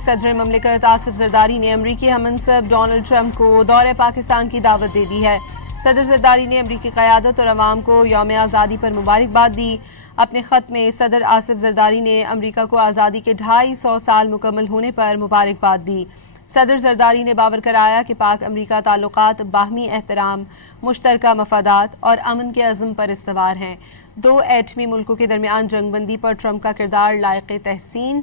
सदर ममलिकत आसिफ जरदारी ने अमरीकी हममंसब डोनाल्ड ट्रंप को दौरे पाकिस्तान की दावत दे दी है। सदर जरदारी ने अमरीकी क़यादत और अवाम को यौम आज़ादी पर मुबारकबाद दी। अपने ख़त में सदर आसिफ जरदारी ने अमरीका को आज़ादी के 250 साल मुकम्मल होने पर मुबारकबाद दी। सदर जरदारी ने बावर कराया कि पाक अमरीका ताल्लुकात बाहमी एहतराम, मुश्तरका मफादात और अमन के अज़्म पर इस्तवार हैं। दो एटमी मुल्कों के दरमियान जंगबंदी पर ट्रंप का किरदार लायक़ तहसीन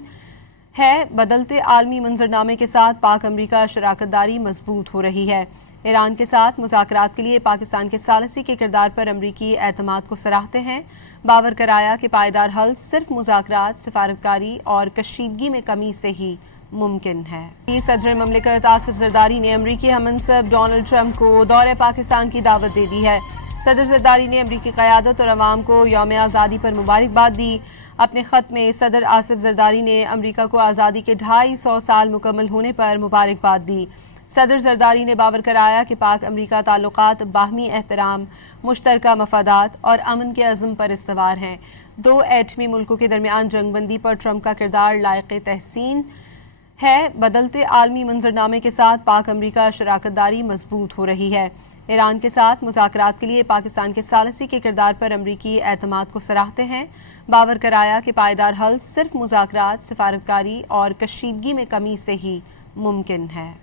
है। बदलते आलमी मंजरनामे के साथ पाक अमरीका शराकतदारी मजबूत हो रही है। ईरान के साथ मुज़ाकरात के लिए पाकिस्तान के सालसी के किरदार पर अमरीकी एतमाद को सराहते हैं। बावर कराया कि पायदार हल सिर्फ मुज़ाकरात, सिफारतकारी और कशीदगी में कमी से ही मुमकिन है। सदर ममलिकत आसिफ जरदारी ने अमरीकी हममंसब डोनाल्ड ट्रंप को दौरे पाकिस्तान की दावत दे दी है। सदर जरदारी ने अमरीकी क़यादत और अवाम को यौम आज़ादी पर मुबारकबाद दी। अपने ख़त में सदर आसिफ जरदारी ने अमरीका को आज़ादी के 250 साल मुकम्मल होने पर मुबारकबाद दी। सदर जरदारी ने बावर कराया कि पाक अमरीका ताल्लुकात बाहमी एहतराम, मुश्तरका मफादात और अमन के अज़्म पर इस्तवार हैं। दो एटमी मुल्कों के दरमियान जंगबंदी पर ट्रंप का किरदार लायक़ तहसीन है। बदलते आलमी मंजरनामे के साथ पाक अमरीका शराकतदारी मजबूत हो रही है। ईरान के साथ मुज़ाकरात के लिए पाकिस्तान के सालसी के किरदार पर अमरीकी एतमाद को सराहते हैं। बावर कराया कि पायदार हल सिर्फ मुज़ाकरात, सिफारतकारी और कशीदगी में कमी से ही मुमकिन है।